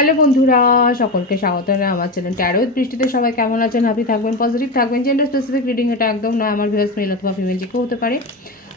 Hello বন্ধুরা, সকলকে স্বাগত জানাই আমার চ্যানেল ট্যারো উইথ বৃষ্টিতে। সবাই কেমন আছেন? হ্যাপি থাকবেন, পজিটিভ থাকবেন। জেন্ডার স্পেসিফিক রিডিং এটা একদম নয়, আমার ভিউয়ার্স মেল অথবা ফিমেল যে কেউ হতে পারে।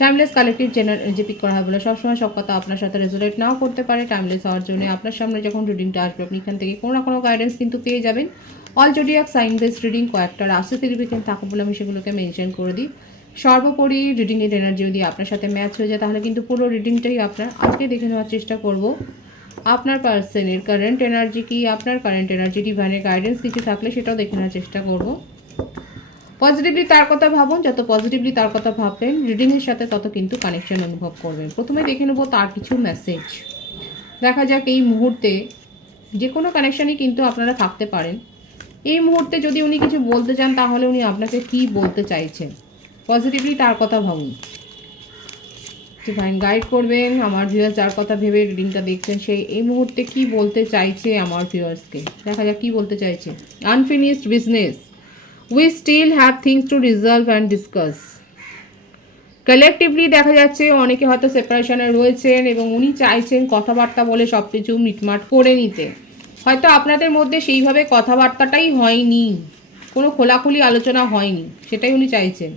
টাইমলেস কালেক্টিভ জেনার যে পিক করা হয় বলে সবসময় সব কথা আপনার সাথে রেজোনেট নাও করতে পারে। টাইমলেস হওয়ার জন্য আপনার সামনে যখন রিডিংটা আসবে আপনি এখান থেকে কোনো না কোনো গাইডেন্স কিন্তু পেয়ে যাবেন। All zodiac sign based reading কয়েকটা রাশি সিগনিফিকেন্ট থাকে বলে আমি সেগুলোকে মেনশন করে দিই। সর্বোপরি রিডিংয়ের এনার্জি যদি আপনার সাথে ম্যাচ হয়ে যায় তাহলে কিন্তু পুরো রিডিংটাই আপনার। আজকে দেখে নেওয়ার চেষ্টা করব আপনার পার্সনের কারেন্ট এনার্জি কি, আপনার কারেন্ট এনার্জি ডিভাইনের গাইডেন্স কিছু থাকলে সেটাও দেখে নেওয়ার চেষ্টা করব। পজিটিভলি তার কথা ভাবুন, যত পজিটিভলি তার কথা ভাববেন রিডিংয়ের সাথে তত কিন্তু কানেকশন অনুভব করবেন। প্রথমে দেখে নেব তার কিছু মেসেজ। দেখা যাক এই মুহূর্তে যে কোনো কানেকশানই কিন্তু আপনারা থাকতে পারেন। এই মুহূর্তে যদি উনি কিছু বলতে চান তাহলে উনি আপনাকে কি বলতে চাইছেন, পজিটিভলি তার কথা ভাবুন। ডিভাইন গাইড করবেন আমার ভিউয়ার্স যার কথা ভেবে রিডিংটা দেখছেন সেই এই মুহূর্তে কি বলতে চাইছে আমার ভিউয়ার্সকে। দেখা যাক কি বলতে চাইছে। Unfinished business, we still have things to resolve and discuss. Collectively দেখা যাচ্ছে অনেকে হয়তো সেপারেশনে রয়েছেন এবং উনি চাইছেন কথাবার্তা বলে সব কিছু মিটমাট করে নিতে। হয়তো আপনাদের মধ্যে সেইভাবে কথাবার্তাটাই হয়নি, কোনো খোলাখুলি আলোচনা হয়নি, সেটাই উনি চাইছেন।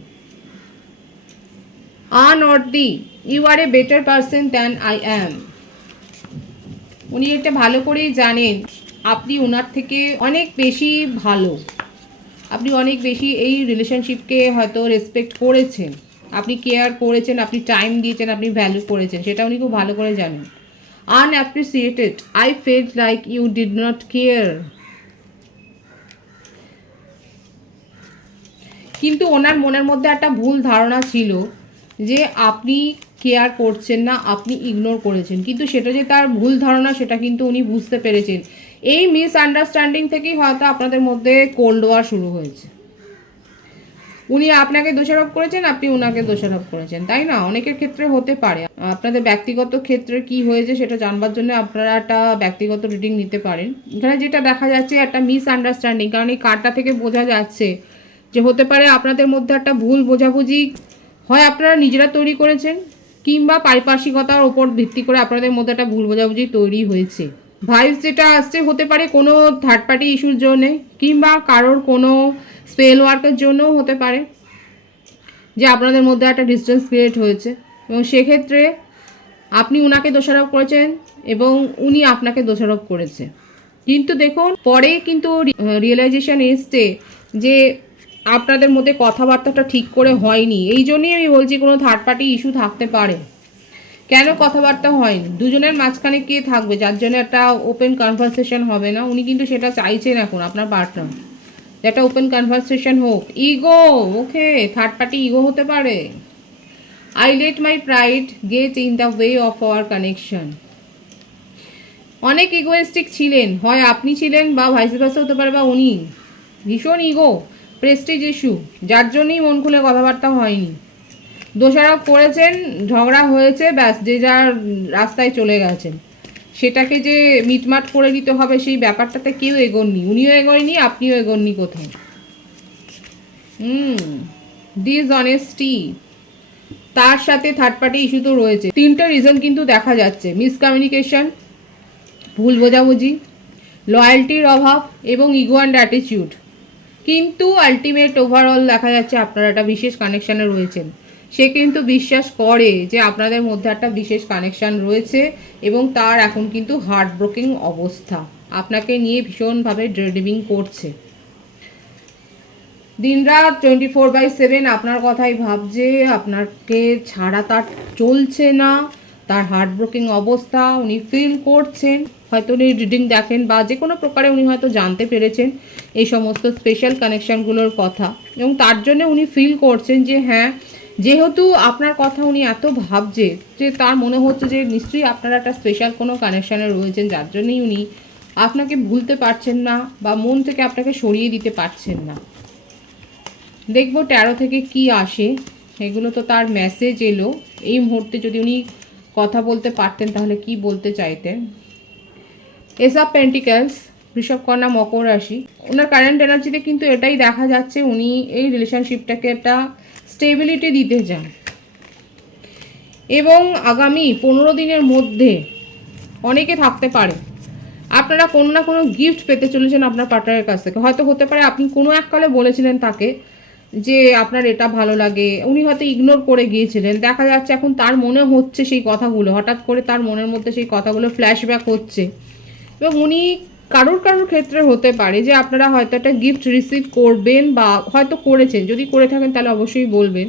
Unworthy, you are a better person than I am. উনি এটা ভালো করেই জানেন আপনি ওনার থেকে অনেক বেশি ভালো, আপনি অনেক বেশি এই রিলেশনশিপকে হয়তো রেসপেক্ট করেছেন, আপনি কেয়ার করেছেন, আপনি টাইম দিয়েছেন, আপনি ভ্যালু করেছেন, সেটা উনি খুব ভালো করে জানেন। Unappreciated, I felt like you did not care. কিন্তু ওনার মনের মধ্যে একটা ভুল ধারণা ছিল যে আপনি কেয়ার করছেন না, আপনি ইগনোর করেছেন, কিন্তু সেটা যে তার ভুল ধারণা সেটা কিন্তু উনি বুঝতে পেরেছেন। এই মিসআন্ডারস্ট্যান্ডিং থেকেই হয়তো আপনাদের মধ্যে কোল্ড ওয়ার শুরু হয়েছে। উনি আপনাকে দোষারোপ করেছেন, আপনি ওনাকে দোষারোপ করেছেন, তাই না? অনেকের ক্ষেত্রে হতে পারে। আপনাদের ব্যক্তিগত ক্ষেত্রে কি হয়েছে সেটা জানবার জন্য আপনারা একটা ব্যক্তিগত রিডিং নিতে পারেন। এখানে যেটা দেখা যাচ্ছে একটা মিসআন্ডারস্ট্যান্ডিং, কারণ এই কার্ডটা থেকে বোঝা যাচ্ছে যে হতে পারে আপনাদের মধ্যে একটা ভুল বোঝাবুঝি হয় আপনারা নিজেরা তৈরি করেছেন, কিংবা পারিপার্শ্বিকতার ওপর ভিত্তি করে আপনাদের মধ্যে একটা ভুল বোঝাবুঝি তৈরি হয়েছে। ভাইবস যেটা আসছে হতে পারে কোনো থার্ড পার্টি ইস্যুর জন্যে, কিংবা কারোর কোনো স্পেল ওয়ার্কের জন্যও হতে পারে যে আপনাদের মধ্যে একটা ডিস্টেন্স ক্রিয়েট হয়েছে এবং সেক্ষেত্রে আপনি উনাকে দোষারোপ করেছেন এবং উনি আপনাকে দোষারোপ করেছে। কিন্তু দেখুন পরে কিন্তু রিয়েলাইজেশন এসছে যে আপনাদের মধ্যে কথাবার্তাটা ঠিক করে হয়নি। এই জন্যই আমি বলছি কোনো থার্ড পার্টি ইস্যু থাকতে পারে। কেন কথাবার্তা হয়নি? দুজনের মাঝখানে কে থাকবে যার জন্য একটা ওপেন কনভারসেশন হবে না? উনি কিন্তু সেটা চাইছেন এখন আপনার পার্টনার, একটা ওপেন কনভারসেশন হোক। ইগো, ওকে, থার্ড পার্টি ইগো হতে পারে। I let my pride get in the way of our connection. অনেক ইগোয়েস্টিক ছিলেন, হয় আপনি ছিলেন বা ভাইস ভার্সা হতে পারে, বা উনি ভীষণ ইগো, প্রেস্টিজ ইস্যু, যার জন্যই মন খুলে কথাবার্তা হয়নি। দোষারোপ করেছেন, ঝগড়া হয়েছে, ব্যাস যে যার রাস্তায় চলে গেছেন। সেটাকে যে মিটমাট করে দিতে হবে সেই ব্যাপারটাতে কেউ এগোননি, উনিও এগোয়নি, আপনিও এগোননি কোথাও। ডিসঅনেস্টি, তার সাথে থার্ড পার্টি ইস্যু তো রয়েছে। তিনটে রিজন কিন্তু দেখা যাচ্ছে: মিসকমিউনিকেশন, ভুল বোঝাবুঝি, লয়্যালটির অভাব এবং ইগো অ্যান্ড অ্যাটিটিউড। কিন্তু আলটিমেট ওভারঅল দেখা যাচ্ছে আপনারা একটা বিশেষ কানেকশানে রয়েছেন। সে কিন্তু বিশ্বাস করে যে আপনাদের মধ্যে একটা বিশেষ কানেকশান রয়েছে এবং তার এখন কিন্তু হার্ট ব্রোকিং অবস্থা, আপনাকে নিয়ে ভীষণভাবে ড্রিভিং করছে। দিনরাত 24/7 আপনার কথাই ভাবছে, আপনাকে ছাড়া তার চলছে না, তার হার্ট ব্রোকিং অবস্থা উনি ফিল করছেন। হয়তো উনি রিডিং দেখেন বা যে কোনো প্রকারে উনি হয়তো জানতে পেরেছেন এই সমস্ত স্পেশাল কানেকশানগুলোর কথা, এবং তার জন্য উনি ফিল করছেন যে হ্যাঁ, যেহেতু আপনার কথা উনি এত ভাবছে যে তার মনে হচ্ছে যে নিশ্চয়ই আপনারা একটা স্পেশাল কোনো কানেকশানে রয়েছেন, যার জন্যই উনি আপনাকে ভুলতে পারছেন না বা মন থেকে আপনাকে সরিয়ে দিতে পারছেন না। দেখবো ট্যারো থেকে কি আসে। এগুলো তো তার মেসেজ এলো। এই মুহূর্তে যদি উনি কথা বলতে পারতেন তাহলে কি বলতে চাইতেন? এস অফ পেন্টিক্যালস, বৃষভ কন্যা মকর রাশি। ওনার কারেন্ট এনার্জিতে কিন্তু এটাই দেখা যাচ্ছে, উনি এই রিলেশনশিপটাকে একটা স্টেবিলিটি দিতে চান এবং আগামী 15 দিনের মধ্যে অনেকে থাকতে পারে আপনারা কোনো না কোনো গিফট পেতে চলেছেন আপনার পার্টনারের কাছ থেকে। হয়তো হতে পারে আপনি কোনো এককালে বলেছিলেন তাকে যে আপনার এটা ভালো লাগে, উনি হয়তো ইগনোর করে গিয়েছিলেন। দেখা যাচ্ছে এখন তার মনে হচ্ছে সেই কথাগুলো, হঠাৎ করে তার মনের মধ্যে সেই কথাগুলো ফ্ল্যাশব্যাক হচ্ছে, এবং উনি কারোর ক্ষেত্রে হতে পারে যে আপনারা হয়তো একটা গিফট রিসিভ করবেন বা হয়তো করেছেন। যদি করে থাকেন তাহলে অবশ্যই বলবেন।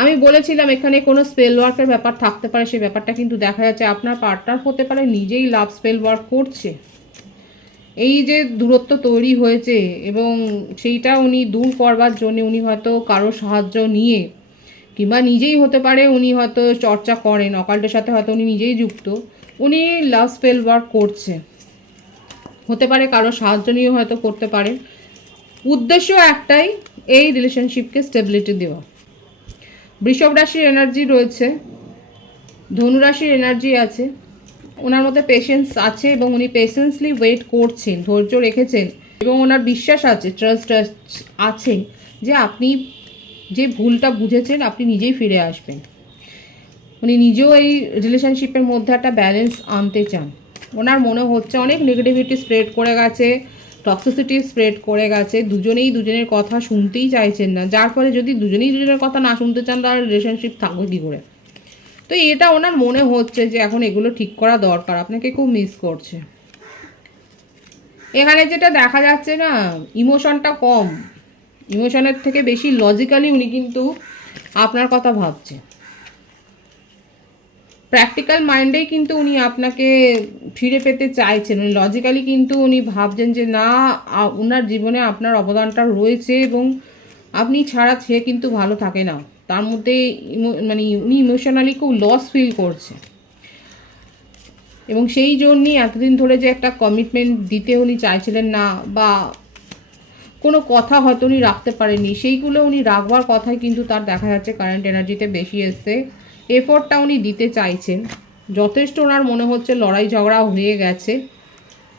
আমি বলেছিলাম এখানে কোনো স্পেল ওয়ার্কের ব্যাপার থাকতে পারে, সেই ব্যাপারটা কিন্তু দেখা যাচ্ছে আপনার পার্টনার হতে পারে নিজেই লাভ স্পেল ওয়ার্ক করছে। এই যে দূরত্ব তৈরি হয়েছে এবং সেইটা উনি দূর করবার জন্য উনি হয়তো কারো সাহায্য নিয়ে, কিংবা নিজেই হতে পারে উনি হয়তো চর্চা করেন, অকাল্টের সাথে হয়তো উনি নিজেই যুক্ত, উনি লাভ স্পেল ওয়ার্ক করছে। হতে পারে কারো সাহায্য নিয়ে হয়তো করতে পারেন। উদ্দেশ্য একটাই, এই রিলেশনশিপকে স্টেবিলিটি দেওয়া। বৃষভ রাশির এনার্জি রয়েছে, ধনু রাশির এনার্জি আছে। ওনার মধ্যে পেশেন্স আছে এবং উনি পেশেন্সলি ওয়েট করছেন, ধৈর্য রেখেছেন, এবং ওনার বিশ্বাস আছে, ট্রাস্ট আছে যে আপনি যে ভুলটা বুঝেছেন আপনি নিজেই ফিরে আসবেন। উনি নিজেও এই রিলেশনশিপের মধ্যে একটা ব্যালেন্স আনতে চান। ওনার মনে হচ্ছে অনেক নেগেটিভিটি স্প্রেড করে গেছে, টক্সিসিটি স্প্রেড করে গেছে, দুজনেই দুজনের কথা শুনতেই চাইছেন না, যার ফলে যদি দুজনেই দুজনের কথা না শুনতে চান তাহলে রিলেশনশিপ থাকবে কী করে। তো এটা ওনার মনে হচ্ছে যে এখন এগুলো ঠিক করা দরকার, আপনাকে খুব মিস করছে। এখানে যেটা দেখা যাচ্ছে না, ইমোশনটা কম, ইমোশনের থেকে বেশি লজিক্যালি উনি কিন্তু আপনার কথা ভাবছে। প্র্যাকটিক্যাল মাইন্ডেই কিন্তু উনি আপনাকে ফিরে পেতে চাইছেন। উনি লজিক্যালি কিন্তু উনি ভাবছেন যে না, ওনার জীবনে আপনার অবদানটা রয়েছে এবং আপনি ছাড়া সে কিন্তু ভালো থাকে না। তার মধ্যে মানে উনি ইমোশনালি খুব লস ফিল করছে, এবং সেই জন্যই এতদিন ধরে যে একটা কমিটমেন্ট দিতে উনি চাইছিলেন না, বা কোনো কথা হয়তো উনি রাখতে পারেননি, সেইগুলো উনি রাখবার কথাই কিন্তু তার দেখা যাচ্ছে কারেন্ট এনার্জিতে বেশি এসছে। এফোর্টটা উনি দিতে চাইছেন, যথেষ্ট ওনার মনে হচ্ছে লড়াই ঝগড়া হয়ে গেছে।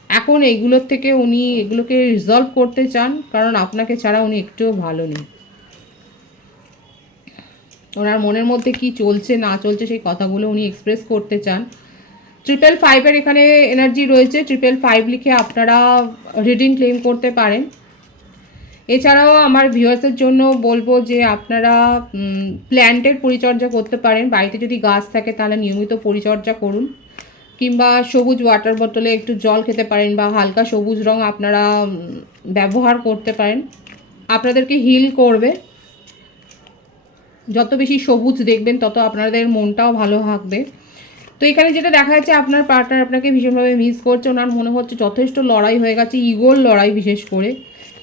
এখন এইগুলোর থেকে উনি এগুলোকে রিজলভ করতে চান, কারণ আপনাকে ছাড়া উনি একটুও ভালো নেই। ওনার মনের মধ্যে কি চলছে না চলছে সেই কথাগুলো উনি এক্সপ্রেস করতে চান। 555 এখানে এনার্জি রয়েছে। 555 লিখে আপনারা রিডিং ক্লেম করতে পারেন। এছাড়াও আমার ভিউয়ার্সের জন্য বলবো যে আপনারা প্ল্যান্টের পরিচর্যা করতে পারেন। বাড়িতে যদি গাছ থাকে তাহলে নিয়মিত পরিচর্যা করুন, কিংবা সবুজ ওয়াটার বোতলে একটু জল খেতে পারেন, বা হালকা সবুজ রং আপনারা ব্যবহার করতে পারেন, আপনাদেরকে হিল করবে। যত বেশি সবুজ দেখবেন তত আপনাদের মনটাও ভালো থাকবে। তো এখানে যেটা দেখা যাচ্ছে আপনার পার্টনার আপনাকে ভীষণভাবে মিস করছে। ওনার মনে হচ্ছে যথেষ্ট লড়াই হয়ে গেছে, ইগোর লড়াই বিশেষ করে।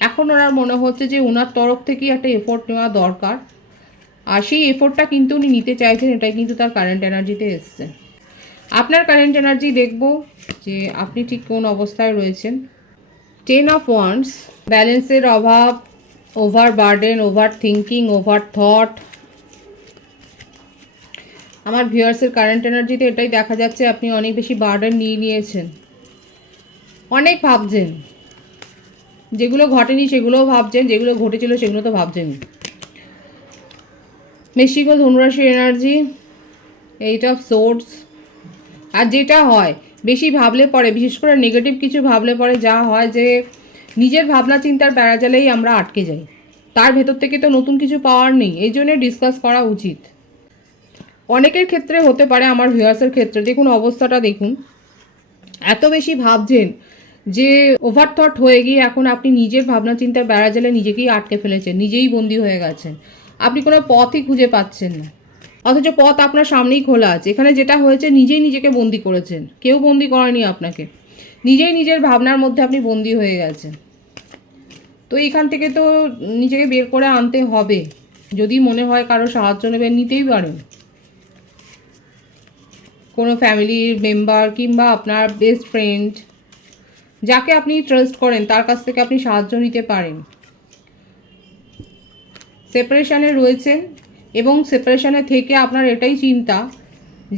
এখন ওনার মনে হচ্ছে যে ওনার তরফ থেকেই একটা এফোর্ট নেওয়া দরকার, আর সেই এফোর্টটা কিন্তু উনি নিতে চাইছেন। এটাই কিন্তু তার কারেন্ট এনার্জিতে এসছে। আপনার কারেন্ট এনার্জি দেখব যে আপনি ঠিক কোন অবস্থায় রয়েছেন। 10 অফ ওয়ান্ডস, ব্যালেন্সের অভাব, over burden, over thinking, over thought. আমার ভিউয়ার্সের কারেন্ট এনার্জিতে এটাই দেখা যাচ্ছে, আপনি অনেক বেশি বার্ডেন নিয়ে নিয়েছেন, অনেক ভাবছেন, যেগুলো ঘটেনি সেগুলোও ভাবছেন, যেগুলো ঘটেছিল সেগুলো তো ভাবছেন। মেশিকো ধনুরাশি এনার্জি, 8 অফ সোর্ডস। আর যেটা হয় বেশি ভাবলে পরে, বিশেষ করে নেগেটিভ কিছু ভাবলে পরে যা হয় যে নিজের ভাবনা চিন্তার বেড়াজালেই আমরা আটকে যাই, তার ভেতর থেকে তো নতুন কিছু পাওয়ার নেই। এই জন্য ডিসকাস করা উচিত। অনেকের ক্ষেত্রে হতে পারে, আমার ভিউয়ার্সের ক্ষেত্রে দেখুন অবস্থাটা দেখুন, এত বেশি ভাবছেন যে ওভার থট হয়ে গিয়ে এখন আপনি নিজের ভাবনা চিন্তার বেড়াজালে নিজেকেই আটকে ফেলেছেন, নিজেই বন্দি হয়ে গেছেন, আপনি কোনো পথই খুঁজে পাচ্ছেন না, অথচ পথ আপনার সামনেই খোলা আছে। এখানে যেটা হয়েছে, নিজেই নিজেকে বন্দি করেছেন, কেউ বন্দি করেনি আপনাকে, নিজেই নিজের ভাবনার মধ্যে আপনি বন্দি হয়ে গেছেন। তো এখান থেকে তো নিজেকে বের করে আনতে হবে। যদি মনে হয় কারো সাহায্য নেবেন, নিতেই পারেন, কোনো ফ্যামিলির মেম্বার কিংবা আপনার বেস্ট ফ্রেন্ড, যাকে আপনি ট্রাস্ট করেন তার কাছ থেকে আপনি সাহায্য নিতে পারেন। সেপারেশানে রয়েছেন এবং সেপারেশানে থেকে আপনার এটাই চিন্তা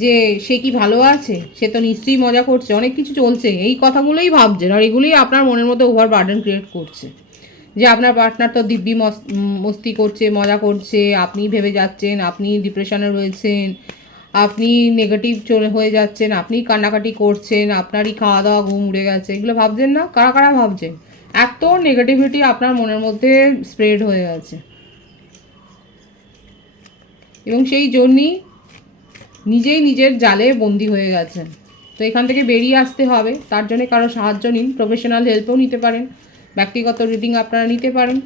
যে সে কি ভালো আছে, সে তো নিশ্চয়ই মজা করছে, অনেক কিছু চলছে, এই কথাগুলোই ভাবছেন। আর এগুলোই আপনার মনের মধ্যে ওভার বার্ডেন ক্রিয়েট করছে, যে আপনার পার্টনার তো দিব্যি মস্তি করছে, মজা করছে, আপনি ভেবে যাচ্ছেন আপনি ডিপ্রেশনে রয়েছেন, আপনি নেগেটিভ হয়ে যাচ্ছেন, আপনি কান্নাকাটি করছেন, আপনারই খাওয়া দাওয়া ঘুম উড়ে গেছে, এগুলো ভাবছেন না? কারা কারা ভাবছেন? এত নেগেটিভিটি আপনার মনের মধ্যে স্প্রেড হয়ে গেছে, এবং সেই জন্যই নিজেই নিজের জালে বন্দি হয়ে গেছেন। তো এখান থেকে বেরিয়ে আসতে হবে, তার জন্য কারো সাহায্য নিন, প্রফেশনাল হেল্পও নিতে পারেন, ব্যক্তিগত রিডিং আপনারা নিতে পারেন।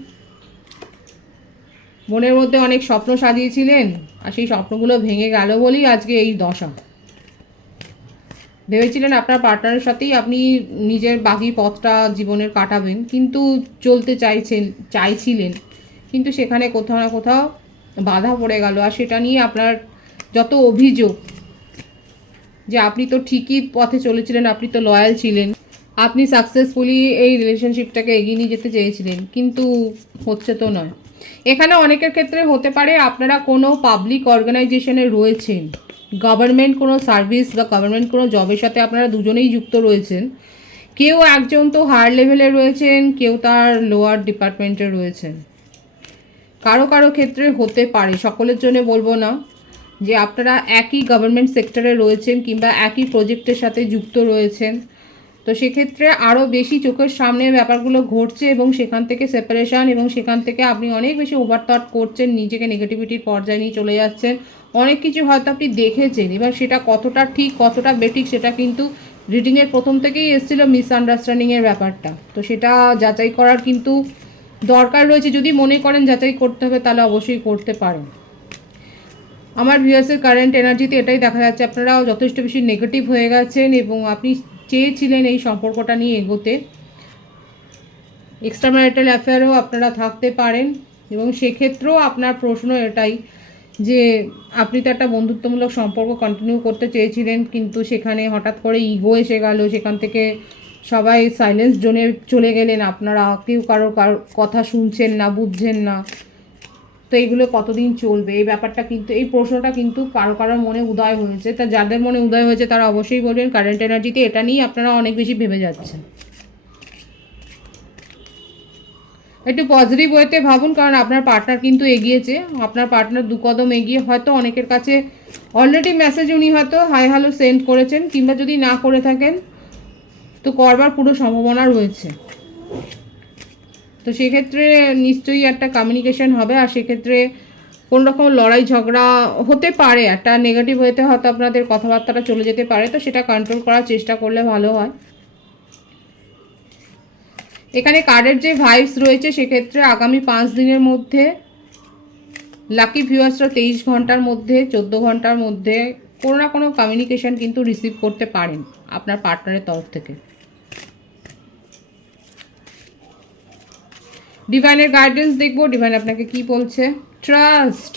মনের মধ্যে অনেক স্বপ্ন সাজিয়েছিলেন, আর সেই স্বপ্নগুলো ভেঙে গেল বলেই আজকে এই দশা। ভেবেছিলেন আপনার পার্টনারের সাথেই আপনি নিজের বাকি পথটা জীবনের কাটাবেন, কিন্তু চলতে চাইছিলেন, কিন্তু সেখানে কোথাও না কোথাও বাধা পড়ে গেল। আর সেটা নিয়ে আপনার যত অভিযোগ যে আপনি তো ঠিকই পথে চলেছিলেন, আপনি তো লয়াল ছিলেন, আপনি সাকসেসফুলি এই রিলেশনশিপটাকে এগিয়ে নিয়ে যেতে চেয়েছিলেন, কিন্তু হচ্ছে তো নয়। এখানে অনেকের ক্ষেত্রে হতে পারে আপনারা কোনো পাবলিক অর্গানাইজেশনে রয়েছেন, গভর্নমেন্ট কোনো সার্ভিস বা গভর্নমেন্ট কোনো জবের সাথে আপনারা দুজনেই যুক্ত রয়েছেন। কেউ একজন তো হায়ার লেভেলে রয়েছেন, কেউ তার লোয়ার ডিপার্টমেন্টে রয়েছেন। কারো কারো ক্ষেত্রে হতে পারে, সকলের জন্য বলবো না, যে আপনারা একই গভর্নমেন্ট সেক্টরে রয়েছেন কিংবা একই প্রজেক্টের সাথে যুক্ত রয়েছেন। তো সেক্ষেত্রে আরও বেশি চোখের সামনে ব্যাপারগুলো ঘটছে, এবং সেখান থেকে সেপারেশান, এবং সেখান থেকে আপনি অনেক বেশি ওভারথট করছেন, নিজেকে নেগেটিভিটির পর্যায়ে নিয়ে চলে যাচ্ছেন। অনেক কিছু হয়তো আপনি দেখেছেন, এবার সেটা কতটা ঠিক কতটা বেঠিক সেটা কিন্তু রিডিংয়ের প্রথম থেকেই এসেছিলো মিসআন্ডারস্ট্যান্ডিংয়ের ব্যাপারটা। তো সেটা যাচাই করার কিন্তু দরকার রয়েছে। যদি মনে করেন যাচাই করতে হবে তাহলে অবশ্যই করতে পারেন। আমার ভিউয়ার্সের কারেন্ট এনার্জিতে এটাই দেখা যাচ্ছে, আপনারাও যথেষ্ট বেশি নেগেটিভ হয়ে গেছেন, এবং আপনি চেয়েছিলেন এই সম্পর্কটা নিয়ে এগোতে। এক্সট্রা ম্যারিটাল অ্যাফেয়ারও আপনারা থাকতে পারেন, এবং সেক্ষেত্রেও আপনার প্রশ্ন এটাই যে আপনি তো একটা বন্ধুত্বমূলক সম্পর্ক কন্টিনিউ করতে চেয়েছিলেন, কিন্তু সেখানে হঠাৎ করে ইগো এসে গেল, সেখান থেকে সবাই সাইলেন্স জোনে চলে গেলেন, আপনারা কেউ কারো কথা শুনছেন না, বুঝছেন না। তো এইগুলো কতদিন চলবে, এই ব্যাপারটা কিন্তু, এই প্রশ্নটা কিন্তু কারো কারোর মনে উদয় হয়েছে। তা যাদের মনে উদয় হয়েছে তারা অবশ্যই বলবেন কারেন্ট এনার্জিতে এটা নিয়ে আপনারা অনেক বেশি ভেবে যাচ্ছেন। একটু পজিটিভ ওয়েতে ভাবুন, কারণ আপনার পার্টনার কিন্তু এগিয়েছে, আপনার পার্টনার 2 কদম এগিয়ে হয়তো অনেকের কাছে অলরেডি মেসেজ উনি হয়তো হাই হ্যালো সেন্ড করেছেন, কিংবা যদি না করে থাকেন তো করবার পুরো সম্ভাবনা রয়েছে। তো সেক্ষেত্রে নিশ্চয়ই একটা কমিউনিকেশন হবে, আর সেক্ষেত্রে কোন রকম লড়াই ঝগড়া হতে পারে, একটা নেগেটিভ ওয়েতে হয়তো আপনাদের কথাবার্তাটা চলে যেতে পারে, তো সেটা কন্ট্রোল করার চেষ্টা করলে ভালো হয়। এখানে কার্ডের যে ভাইবস রয়েছে সেক্ষেত্রে আগামী 5 দিনের মধ্যে লাকি ভিউয়ার্সরা 23 ঘন্টার মধ্যে 14 ঘন্টার মধ্যে কোনো না কোনো কমিউনিকেশন কিন্তু রিসিভ করতে পারেন আপনার পার্টনারের তরফ থেকে। ডিভাইনের গাইডেন্স দেখবো, ডিভাইন আপনাকে কি বলছে। Trust,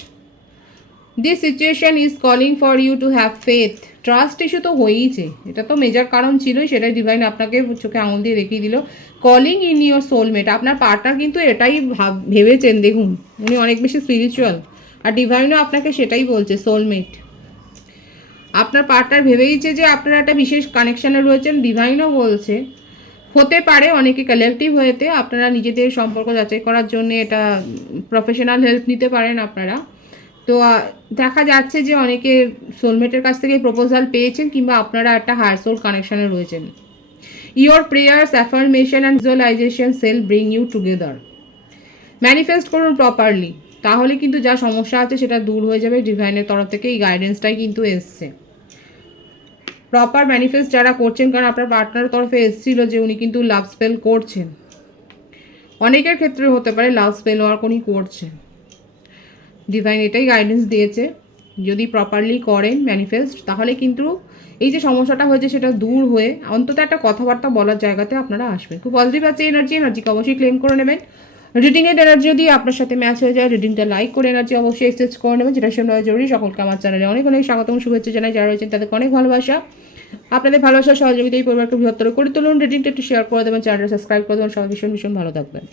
this situation is calling for you to have faith. Trust issue তো হয়েইছে, এটা তো মেজর কারণ ছিলই, সেটাই ডিভাইন আপনাকে চোখে আঙুল দিয়ে দেখিয়ে দিল। কলিং ইন ইউর সোলমেট, আপনার পার্টনার কিন্তু এটাই ভেবেছেন, দেখুন উনি অনেক বেশি স্পিরিচুয়াল, আর ডিভাইনও আপনাকে সেটাই বলছে, সোলমেট। আপনার পার্টনার ভেবেইছে যে আপনারা একটা বিশেষ কানেকশানে রয়েছেন, ডিভাইনও বলছে হতে পারে অনেকে কালেকটিভ হয়েতে আপনারা নিজেদের সম্পর্ক যাচাই করার জন্য এটা প্রফেশনাল হেল্প নিতে পারেন আপনারা। তো দেখা যাচ্ছে যে অনেকে সোলমেটের কাছ থেকে প্রপোজাল পেয়েছেন, কিংবা আপনারা একটা হায়ার সোল কানেকশানে রয়েছেন। Your prayers, affirmation and visualization shall bring you together. Manifest করুন প্রপারলি, তাহলে কিন্তু যা সমস্যা আছে সেটা দূর হয়ে যাবে। ডিভাইনের তরফ থেকে এই গাইডেন্সটাই কিন্তু এসছে। প্রপার ম্যানিফেস্ট যারা করছেন, কারণ আপনার পার্টনারের তরফে এসেছিল যে উনি কিন্তু লাভ স্পেল করছেন, অনেকের ক্ষেত্রে হতে পারে লাভ স্পেল ওয়ার্ক উনি করছেন। ডিভাইন এটাই গাইডেন্স দিয়েছে, যদি প্রপারলি করেন ম্যানিফেস্ট, তাহলে কিন্তু এই যে সমস্যাটা হয়েছে সেটা দূর হয়ে অন্তত একটা কথাবার্তা বলার জায়গাতে আপনারা আসবেন। খুব পজিটিভ আছে এনার্জিকে অবশ্যই ক্লেম করে নেবেন। রিডিংয়ের এনার্জি যদি আপনার সাথে ম্যাচ হয়ে যায়, রিডিংটা লাইক করে এনার্জি অবশ্যই এক্সচেঞ্জ করে নেবেন, যেটা সময় জরুরি। সকলকে আমার চ্যানেলে অনেক অনেক স্বাগতম, শুভেচ্ছা জানাই। যারা রয়েছেন তাদেরকে অনেক ভালোবাসা। আপনাদের ভালোবাসা সহযোগিতাই পরিবারকে বৃহত্তর করে তুলুন। রিডিংটা একটু শেয়ার করে দেবেন, চ্যানেলটা সাবস্ক্রাইব করে দেবেন। সবাই ভীষণ ভীষণ ভালো থাকবেন।